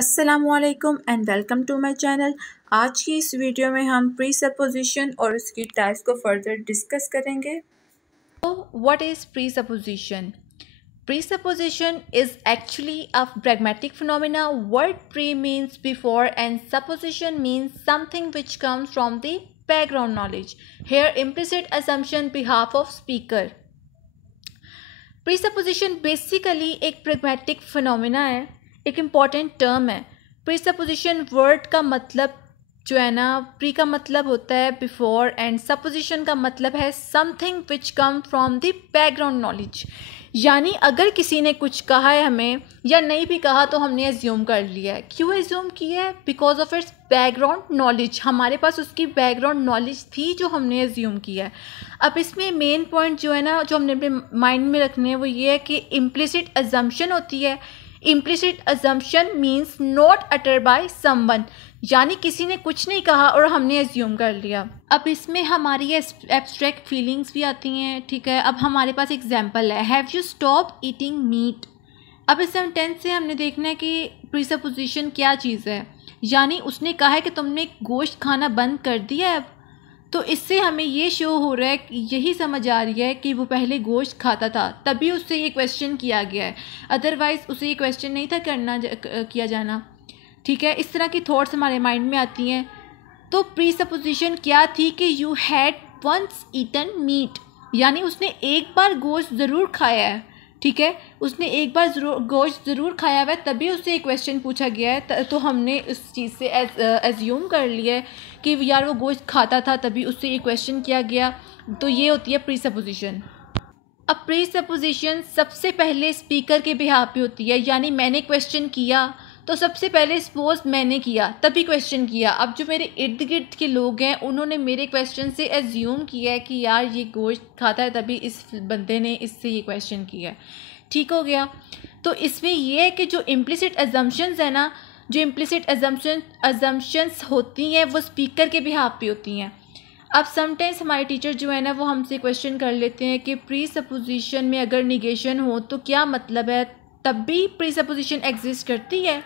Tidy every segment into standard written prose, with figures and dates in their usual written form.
अस्सलामुअलैकुम and welcome to my channel. आज की इस वीडियो में हम प्रीसपोजिशन और उसकी टाइप्स को फर्दर डिस्कस करेंगे। So, what is presupposition? Presupposition is actually a pragmatic phenomena. Word pre means before and supposition means something which comes from the background knowledge. Here implicit assumption behalf of speaker. Presupposition basically एक pragmatic phenomena है, एक important term है। Presupposition word का मतलब जो है ना, pre का मतलब होता है बिफोर एंड सपोजिशन का मतलब है something which come from the background knowledge. यानी अगर किसी ने कुछ कहा है हमें या नहीं भी कहा तो हमने एज्यूम कर लिया है। क्यों एज्यूम किया है? Because of its background knowledge. हमारे पास उसकी बैकग्राउंड नॉलेज थी जो हमने एज्यूम किया है। अब इसमें मेन पॉइंट जो है ना, जो हमने अपने माइंड में रखने हैं वो ये है कि इम्प्लिसिट अजम्पशन होती है। Implicit assumption means not utter by someone, यानी किसी ने कुछ नहीं कहा और हमने एज्यूम कर लिया। अब इसमें हमारी एब्स्ट्रैक्ट फीलिंग्स भी आती हैं, ठीक है। अब हमारे पास एग्जांपल है, have you stop eating meat. अब इस सेंटेंस से हमने देखना है कि प्रीसपोजिशन क्या चीज़ है, यानी उसने कहा है कि तुमने गोश्त खाना बंद कर दिया है। अब तो इससे हमें ये शो हो रहा है कि यही समझ आ रही है कि वो पहले गोश्त खाता था, तभी उससे ये क्वेश्चन किया गया है, अदरवाइज़ उसे ये क्वेश्चन नहीं था किया जाना, ठीक है। इस तरह की थॉट्स हमारे माइंड में आती हैं। तो प्रीसपोजिशन क्या थी कि you had once eaten meat, यानी उसने एक बार गोश्त ज़रूर खाया है, ठीक है। उसने एक बार गोश्त ज़रूर खाया हुआ है, तभी उससे एक क्वेश्चन पूछा गया है। तो हमने उस चीज़ से एज्यूम कर लिया है कि यार वो गोश्त खाता था, तभी उससे ये क्वेश्चन किया गया। तो ये होती है प्रीसपोजिशन। अब प्रीसपोजिशन सबसे पहले स्पीकर के बिहाफ पे होती है, यानी मैंने क्वेश्चन किया तो सबसे पहले सपोज मैंने किया तभी क्वेश्चन किया। अब जो मेरे इर्द गिर्द के लोग हैं उन्होंने मेरे क्वेश्चन से एज्यूम किया है कि यार ये गोश्त खाता है, तभी इस बंदे ने इससे ये क्वेश्चन किया है, ठीक हो गया। तो इसमें यह है कि जो इम्प्लिसिट अजम्पशंस है ना, जो इम्प्लिसिट अजम्पशंस होती हैं वो स्पीकर के बिहाफ पे होती हैं। अब समटाइम्स हमारे टीचर जो है ना वो हमसे क्वेश्चन कर लेते हैं कि प्री सपोजिशन में अगर निगेशन हो तो क्या मतलब है, तब भी प्री सपोजिशन एग्जिस्ट करती है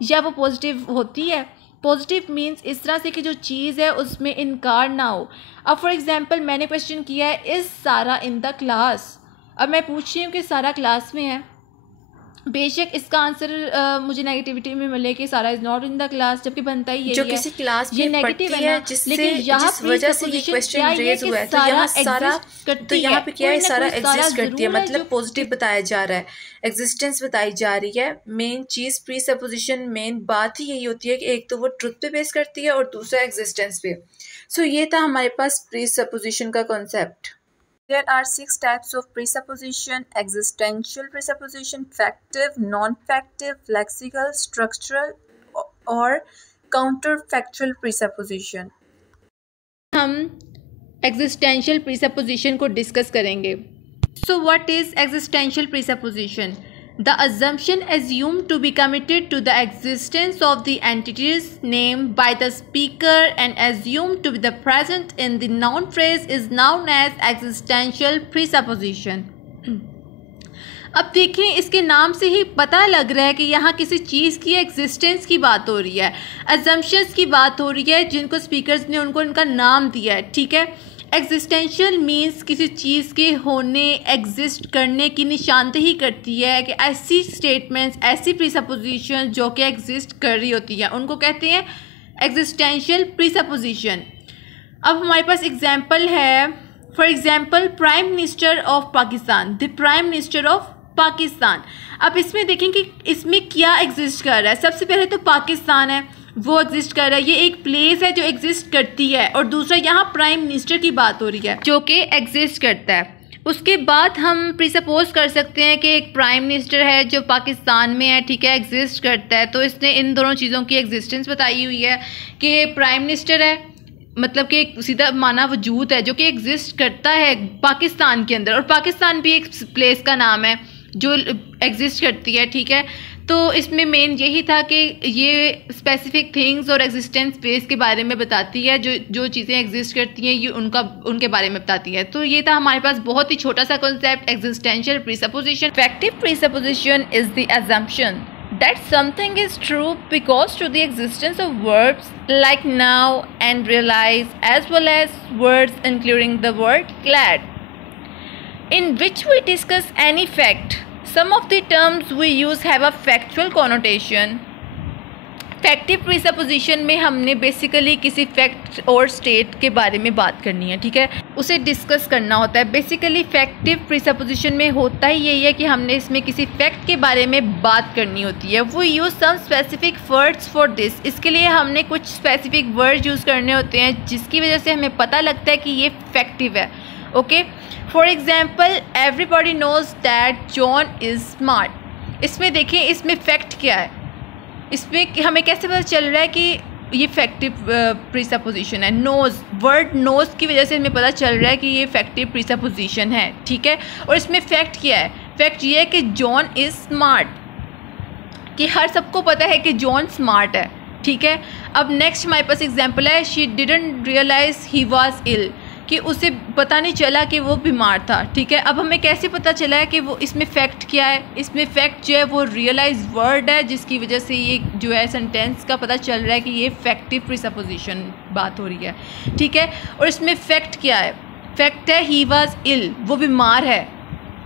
या वो पॉजिटिव होती है। पॉजिटिव मीन्स इस तरह से कि जो चीज़ है उसमें इनकार ना हो। अब फॉर एग्जांपल मैंने क्वेश्चन किया है इज़ सारा इन द क्लास। अब मैं पूछ रही हूँ कि सारा क्लास में है, बेशक इसका आंसर मुझे नेगेटिविटी में मिले कि सारा is not in the class, जबकि बनता ही जो किसी क्लास ये नेगेटिव है, लेकिन यहाँ वजह से ये क्वेश्चन रेज हुआ है, तो यहाँ पे क्या है, सारा एग्जिस्ट करती है, मतलब पॉजिटिव बताया जा रहा है, एग्जिस्टेंस बताई जा रही है। मेन चीज़ प्रीसपोजिशन, मेन बात ही यही होती है कि एक तो वो ट्रुथ पे बेस करती है और दूसरा एग्जिस्टेंस पे। सो ये था हमारे पास प्रीसपोजिशन का concept. There are 6 types of presupposition: existential presupposition, factive, non-factive, lexical, structural or counterfactual presupposition. हम existential presupposition को डिस्कस करेंगे। So what is existential presupposition? The assumption assumed to be committed to the existence of the entities named by the speaker and assumed to be the present in the noun phrase is known as existential presupposition. अब देखें, इसके नाम से ही पता लग रहा है कि यहाँ किसी चीज़ की एग्जिस्टेंस की बात हो रही है, अजम्पशंस की बात हो रही है जिनको स्पीकर्स ने उनको इनका नाम दिया है, ठीक है। एग्जिस्टेंशियल मीन्स किसी चीज़ के होने, एग्जिस्ट करने की निशानदेही करती है कि ऐसी स्टेटमेंट्स, ऐसी प्रीसपोजिशन जो कि एग्जिस्ट कर रही होती है उनको कहते हैं एग्जिस्टेंशियल प्रीसपोजिशन। अब हमारे पास एग्जांपल है, for example prime minister of Pakistan, the prime minister of Pakistan. अब इसमें देखें कि इसमें क्या एग्जिस्ट कर रहा है। सबसे पहले तो पाकिस्तान है, वो एग्जिस्ट कर रहा है, ये एक प्लेस है जो एग्जिस्ट करती है, और दूसरा यहाँ प्राइम मिनिस्टर की बात हो रही है जो कि एग्जिस्ट करता है। उसके बाद हम प्रीसपोज कर सकते हैं कि एक प्राइम मिनिस्टर है जो पाकिस्तान में है, ठीक है, एग्जिस्ट करता है। तो इसने इन दोनों चीज़ों की एग्जिस्टेंस बताई हुई है कि प्राइम मिनिस्टर है, मतलब कि एक सीधा माना वजूद है जो कि एग्जिस्ट करता है पाकिस्तान के अंदर, और पाकिस्तान भी एक प्लेस का नाम है जो एग्जिस्ट करती है, ठीक है। तो इसमें मेन यही था कि ये स्पेसिफिक थिंग्स और एग्जिस्टेंस बेस के बारे में बताती है, जो चीज़ें एग्जिस्ट करती हैं ये उनके बारे में बताती है। तो ये था हमारे पास बहुत ही छोटा सा concept, existential presupposition. Factive presupposition is the assumption that something is true because to the existence of verbs like now and realize, as well as words including the word glad, in which we discuss any fact. Some of the terms we use have a factual connotation. फैक्टिव प्रीसपोजिशन में हमने basically किसी fact और state के बारे में बात करनी है, ठीक है, उसे डिस्कस करना होता है। बेसिकली फैक्टिव प्रीसपोजिशन में होता ही यही है कि हमने इसमें किसी फैक्ट के बारे में बात करनी होती है। वो use some specific words for this, इसके लिए हमने कुछ स्पेसिफिक वर्ड यूज़ करने होते हैं जिसकी वजह से हमें पता लगता है कि ये फैक्टिव है। Okay, for example everybody knows that John is smart. इसमें देखें, इसमें फैक्ट क्या है, इसमें हमें कैसे पता चल रहा है कि ये फैक्टिव प्रीसपोजिशन है। नोज, वर्ड नोज की वजह से हमें पता चल रहा है कि ये फैक्टिव प्रीसपोजिशन है, ठीक है। और इसमें फैक्ट क्या है, फैक्ट ये है कि जॉन इज़ स्मार्ट, कि हर सबको पता है कि जॉन स्मार्ट है, ठीक है। अब नेक्स्ट हमारे पास एग्जांपल है, she didn't realise he was ill, कि उसे पता नहीं चला कि वो बीमार था, ठीक है। अब हमें कैसे पता चला है कि वो, इसमें फैक्ट क्या है, इसमें फैक्ट जो है वो रियलाइज वर्ड है, जिसकी वजह से ये जो है सेंटेंस का पता चल रहा है कि ये फैक्टिव प्रीसपोजिशन बात हो रही है, ठीक है। और इसमें फैक्ट क्या है, फैक्ट है ही वाज इल, वो बीमार है,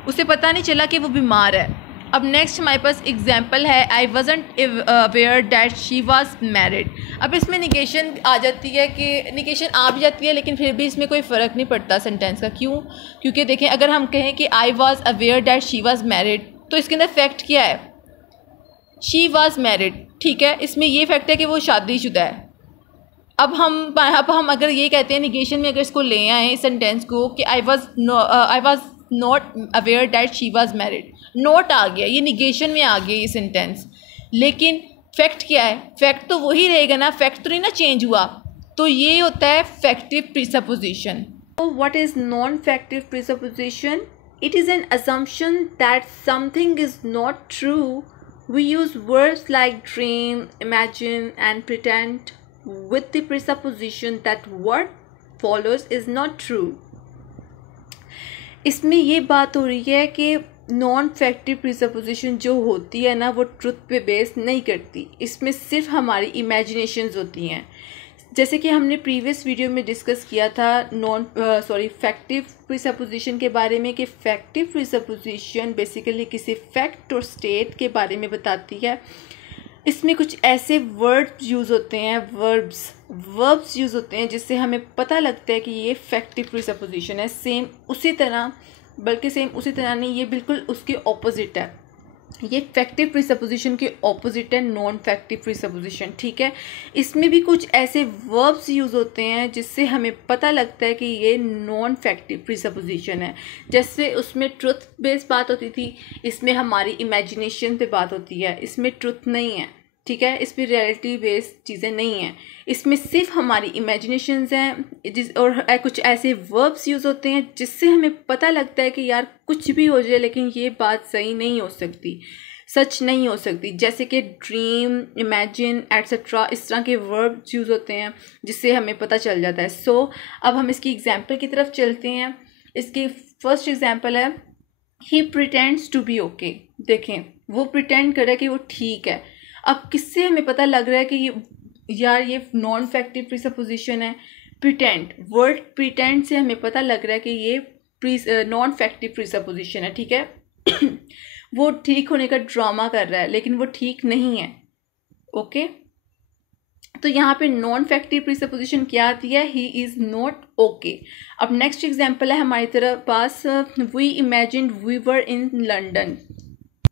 उसे पता नहीं चला कि वो बीमार है। अब नेक्स्ट हमारे पास एग्जाम्पल है, आई wasn't aware that she was married. अब इसमें निगेशन आ जाती है, कि निगेशन आ भी जाती है लेकिन फिर भी इसमें कोई फ़र्क नहीं पड़ता सेंटेंस का। क्यों? क्योंकि देखें, अगर हम कहें कि I was aware that she was married, तो इसके अंदर फैक्ट क्या है, शी वॉज मैरिड, ठीक है। इसमें ये फैक्ट है कि वो शादीशुदा है। अब हम अगर ये कहते हैं निगेशन में, अगर इसको ले आए सेंटेंस को कि I was not aware that she was married, note आ गया, ये निगेशन में आ गया ये सेंटेंस। लेकिन फैक्ट क्या है, फैक्ट तो वही रहेगा ना, फैक्ट तो नहीं ना चेंज हुआ। तो ये होता है factive presupposition. What is non factive presupposition? It is an assumption that something is not true. We use words like dream, imagine and pretend with the presupposition that what follows is not true. इसमें ये बात हो रही है कि non factive प्रीसपोजिशन जो होती है ना, वो ट्रुथ पे बेस नहीं करती, इसमें सिर्फ हमारी इमेजिनेशंस होती हैं। जैसे कि हमने प्रीवियस वीडियो में डिस्कस किया था फैक्टिव प्रीसपोजिशन के बारे में, कि फैक्टिव प्रीसपोजिशन बेसिकली किसी फैक्ट और स्टेट के बारे में बताती है। इसमें कुछ ऐसे वर्ड यूज़ होते हैं, वर्ब्स यूज़ होते हैं जिससे हमें पता लगता है कि ये फैक्टिव प्रीसपोजिशन है। सेम उसी तरह नहीं, ये बिल्कुल उसके ऑपोजिट है। ये फैक्टिव प्रीसपोजिशन के ऑपोजिट है नॉन फैक्टिव प्रीसपोजिशन, ठीक है। इसमें भी कुछ ऐसे वर्ब्स यूज़ होते हैं जिससे हमें पता लगता है कि ये नॉन फैक्टिव प्रीसपोजिशन है। जैसे उसमें ट्रुथ बेस्ड बात होती थी, इसमें हमारी इमेजिनेशन पे बात होती है। इसमें ट्रुथ नहीं है, ठीक है, इसमें रियलिटी बेस्ड चीज़ें नहीं हैं, इसमें सिर्फ हमारी इमेजिनेशंस हैं। और कुछ ऐसे वर्ब्स यूज़ होते हैं जिससे हमें पता लगता है कि यार कुछ भी हो जाए लेकिन ये बात सही नहीं हो सकती, सच नहीं हो सकती। जैसे कि ड्रीम, इमेजिन एट्सेट्रा, इस तरह के वर्ब्स यूज़ होते हैं जिससे हमें पता चल जाता है। सो अब हम इसकी एग्जाम्पल की तरफ चलते हैं। इसकी फर्स्ट एग्जाम्पल है, ही प्रिटेंड्स टू बी ओके। देखें, वो प्रिटेंड कर रहा है कि वो ठीक है। अब किससे हमें पता लग रहा है कि ये नॉन फैक्टिव प्रीसपोजिशन है? प्रिटेंड, वर्ड प्रिटेंड से हमें पता लग रहा है कि ये नॉन फैक्टिव प्रीसपोजिशन है, ठीक है। वो ठीक होने का ड्रामा कर रहा है लेकिन वो ठीक नहीं है, ओके। तो यहाँ पे नॉन फैक्टिव प्रीसपोजिशन क्या आती है? He is not okay. अब नेक्स्ट एग्जाम्पल है हमारी तरफ पास, we imagined we were in London.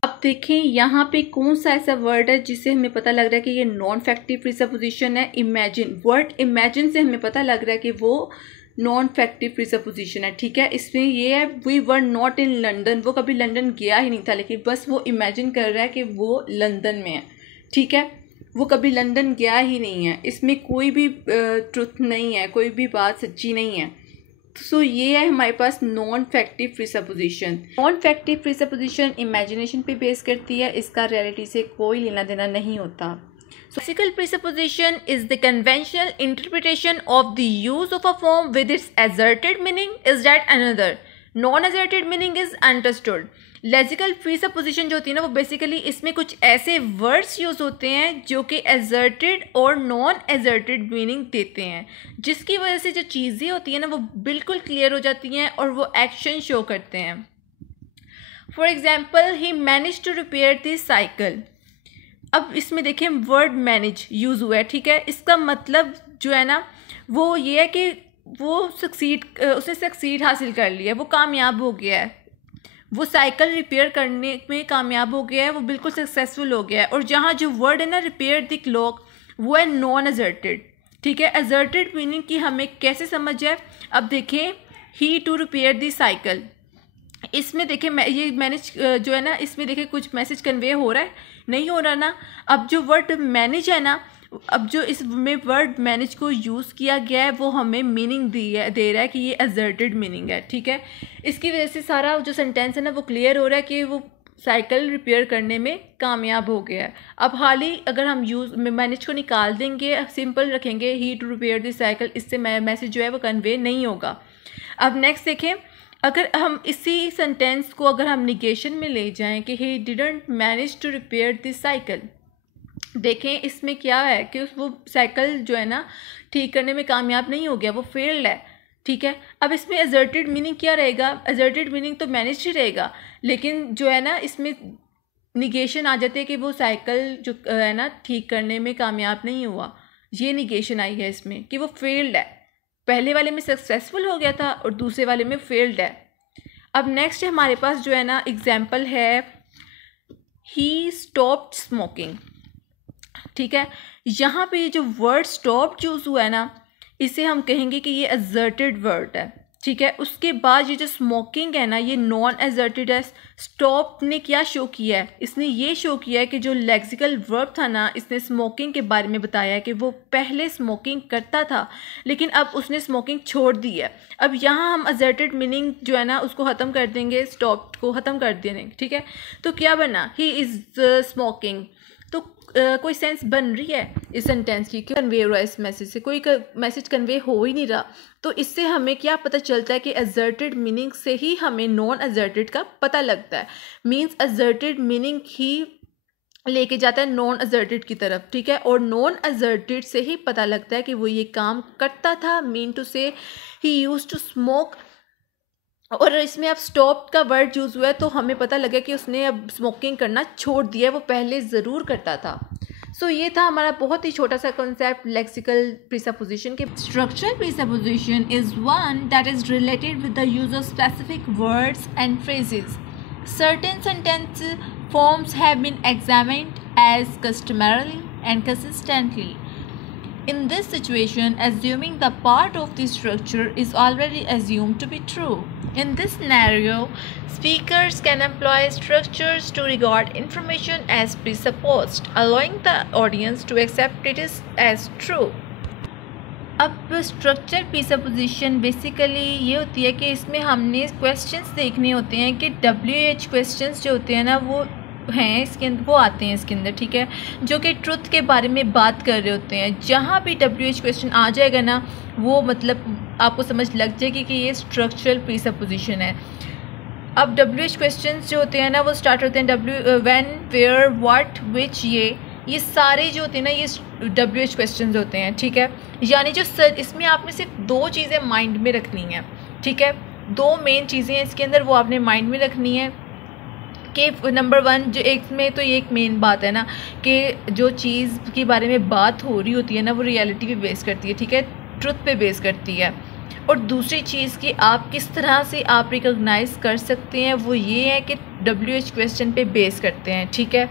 अब देखें यहाँ पे कौन सा ऐसा वर्ड है जिससे हमें पता लग रहा है कि ये नॉन फैक्टिव प्रीसपोजिशन है? इमेजिन। वर्ड इमेजिन से हमें पता लग रहा है कि वो नॉन फैक्टिव प्रीसपोजिशन है, ठीक है। इसमें ये है, we were not in London, वो कभी लंदन गया ही नहीं था लेकिन बस वो इमेजिन कर रहा है कि वो लंदन में है, ठीक है। वो कभी लंदन गया ही नहीं है। इसमें कोई भी ट्रुथ नहीं है, कोई भी बात सच्ची नहीं है। सो ये है हमारे पास non factive प्रीसपोजिशन। Non factive प्रीसपोजिशन imagination पे बेस करती है, इसका रियलिटी से कोई लेना देना नहीं होता। Lexical presupposition is the conventional interpretation of the use of a form with its asserted meaning is that another non-asserted meaning is understood. Lexical presupposition जो होती है ना, वो बेसिकली इसमें कुछ ऐसे वर्ड्स यूज़ होते हैं जो कि एजर्टेड और नॉन एजर्टेड मीनिंग देते हैं, जिसकी वजह से जो चीज़ें होती हैं ना वो बिल्कुल क्लियर हो जाती हैं और वो एक्शन शो करते हैं। For example, he manage to repair this cycle. अब इसमें देखें वर्ड मैनेज यूज़ हुआ है, ठीक है। इसका मतलब जो है ना वो ये है कि वो उसने सक्सीड हासिल कर लिया, वो कामयाब हो गया है, वो साइकिल रिपेयर करने में कामयाब हो गया है, वो बिल्कुल सक्सेसफुल हो गया है। और जहाँ जो वर्ड है ना रिपेयर द क्लॉक, वो है नॉन एजर्टेड, ठीक है। एजर्टेड मीनिंग की हमें कैसे समझ है, अब देखें ही टू रिपेयर द साइकिल, इसमें देखें ये मैनेज जो है ना, इसमें देखें कुछ मैसेज कन्वे हो रहा है, नहीं हो रहा ना। अब जो वर्ड मैनेज है ना, अब जो इसमें वर्ड मैनेज को यूज़ किया गया है वो हमें मीनिंग दे रहा है कि ये एजर्टेड मीनिंग है, ठीक है। इसकी वजह से सारा जो सेंटेंस है ना वो क्लियर हो रहा है कि वो साइकिल रिपेयर करने में कामयाब हो गया है। अब हाल ही अगर हम मैनेज को निकाल देंगे, सिंपल रखेंगे ही टू रिपेयर दिस साइकिल, इससे मैसेज जो है वो कन्वे नहीं होगा। अब नेक्स्ट देखें, अगर हम इसी सेंटेंस को अगर हम निगेशन में ले जाएं कि he didn't manage to repair this cycle, देखें इसमें क्या है कि वो साइकिल जो है ना ठीक करने में कामयाब नहीं हो गया, वो फेल्ड है, ठीक है। अब इसमें एजर्टेड मीनिंग क्या रहेगा, एजर्टेड मीनिंग तो मैनेज ही रहेगा, लेकिन जो है ना इसमें निगेशन आ जाती है कि वो साइकिल जो है ना ठीक करने में कामयाब नहीं हुआ, ये निगेशन आई है इसमें कि वो फेल्ड है, पहले वाले में सक्सेसफुल हो गया था और दूसरे वाले में फेल्ड है। अब नेक्स्ट हमारे पास जो है ना एग्जाम्पल है ही स्टॉप्ड स्मोकिंग, ठीक है। यहाँ पे जो वर्ड स्टॉप यूज़ हुआ है ना, इसे हम कहेंगे कि ये एजर्टेड वर्ड है, ठीक है। उसके बाद ये जो स्मोकिंग है ना, ये नॉन एजर्टेड है। स्टॉप ने क्या शो किया है, इसने ये शो किया है कि जो लेक्सिकल वर्ब था ना, इसने स्मोकिंग के बारे में बताया है कि वो पहले स्मोकिंग करता था लेकिन अब उसने स्मोकिंग छोड़ दी है। अब यहाँ हम एजर्टेड मीनिंग जो है ना उसको ख़त्म कर देंगे, स्टॉप को ख़त्म कर देंगे, ठीक है। तो क्या बना, ही इज़ स्मोकिंग, तो कोई सेंस बन रही है इस सेंटेंस की, क्यों कन्वे हो रहा है इस मैसेज से, कोई मैसेज कन्वे हो ही नहीं रहा। तो इससे हमें क्या पता चलता है कि एजर्टेड मीनिंग से ही हमें नॉन एजर्टेड का पता लगता है। मींस एजर्टेड मीनिंग ही लेके जाता है नॉन एजर्टेड की तरफ, ठीक है। और नॉन एजर्टेड से ही पता लगता है कि वो ये काम करता था, मीन टू से ही यूज्ड टू स्मोक। और इसमें अब स्टॉप का वर्ड यूज़ हुआ है तो हमें पता लगा कि उसने अब स्मोकिंग करना छोड़ दिया है, वो पहले ज़रूर करता था। सो ये था हमारा बहुत ही छोटा सा कॉन्सेप्ट लेक्सिकल प्रीसपोजिशन के। Structural presupposition is one that is related with the use of specific words and phrases. Certain sentence forms have been examined as customarily and consistently. In this situation, assuming the part of the structure is already assumed to be true. In this scenario, speakers can employ structures to regard information as presupposed, allowing the audience to accept it as true. अब structure प्रीसपोजिशन basically ये होती है कि इसमें हमने questions देखने होते हैं कि WH क्वेश्चंस जो होते हैं ना वो हैं इसके अंदर, वो आते हैं इसके अंदर, ठीक है, जो कि ट्रुथ के बारे में बात कर रहे होते हैं। जहाँ भी WH क्वेश्चन आ जाएगा ना वो मतलब आपको समझ लग जाएगी कि ये स्ट्रक्चरल प्रीसपोजिशन है। अब WH क्वेश्चंस जो होते हैं ना वो स्टार्ट होते हैं व्हेन, वेयर, व्हाट, व्हिच, ये सारे जो होते हैं ना ये WH क्वेश्चंस होते हैं, ठीक है। यानी जो इसमें आपने सिर्फ दो चीज़ें माइंड में रखनी है, ठीक है, दो मेन चीज़ें हैं इसके अंदर, वो आपने माइंड में रखनी है कि नंबर वन जो एक में तो ये एक मेन बात है ना कि जो चीज़ के बारे में बात हो रही होती है ना वो रियलिटी पे बेस करती है, ठीक है, ट्रुथ पे बेस करती है। और दूसरी चीज़ कि आप किस तरह से आप रिकॉग्नाइज कर सकते हैं वो ये है कि WH क्वेश्चन पे बेस करते हैं, ठीक है।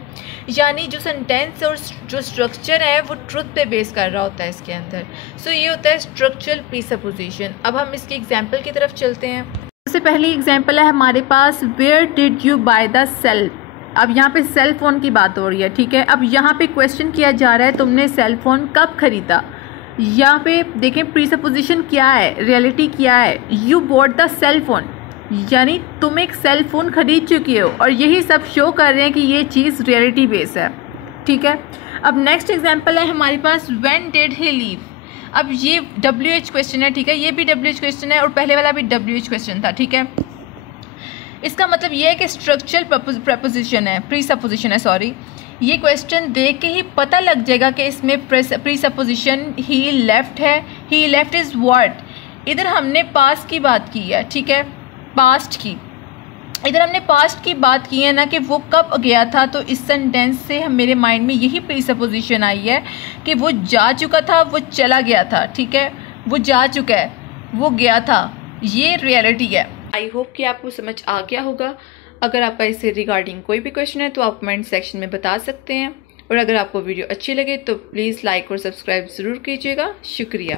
यानी जो सेंटेंस और जो स्ट्रक्चर है वो ट्रुथ पे बेस कर रहा होता है इसके अंदर। सो ये होता है स्ट्रक्चरल प्रीसपोजिशन। अब हम इसके एग्जाम्पल की तरफ चलते हैं। सबसे पहली एग्जाम्पल है हमारे पास, where did you buy the sale. अब यहाँ पे सेल फ़ोन की बात हो रही है, ठीक है। अब यहाँ पे क्वेश्चन किया जा रहा है तुमने सेल फ़ोन कब ख़रीदा। यहाँ पे देखें प्रीसपोजिशन क्या है, रियलिटी क्या है, you bought the cell phone, यानी तुम एक सेल फ़ोन ख़रीद चुकी हो और यही सब शो कर रहे हैं कि ये चीज़ रियलिटी बेस है, ठीक है। अब नेक्स्ट एग्जाम्पल है हमारे पास, व्हेन डिड ही लीव। अब ये WH क्वेश्चन है, ठीक है, ये भी WH क्वेश्चन है और पहले वाला भी WH क्वेश्चन था, ठीक है। इसका मतलब ये है कि स्ट्रक्चरल प्रपोजिशन है, प्रीसपोजिशन है, सॉरी। ये क्वेश्चन देख के ही पता लग जाएगा कि इसमें प्रीसपोजिशन ही लेफ्ट है। ही लेफ्ट इज़ व्हाट। इधर हमने पास्ट की बात की है, ठीक है, पास्ट की, इधर हमने पास्ट की बात की है ना कि वो कब गया था, तो इस सेंटेंस से मेरे माइंड में यही प्रीसपोजिशन आई है कि वो जा चुका था, वो चला गया था, ठीक है, वो जा चुका है, वो गया था, ये रियलिटी है। आई होप कि आपको समझ आ गया होगा। अगर आपका इससे रिगार्डिंग कोई भी क्वेश्चन है तो आप कमेंट सेक्शन में बता सकते हैं, और अगर आपको वीडियो अच्छी लगे तो प्लीज़ लाइक और सब्सक्राइब ज़रूर कीजिएगा। शुक्रिया।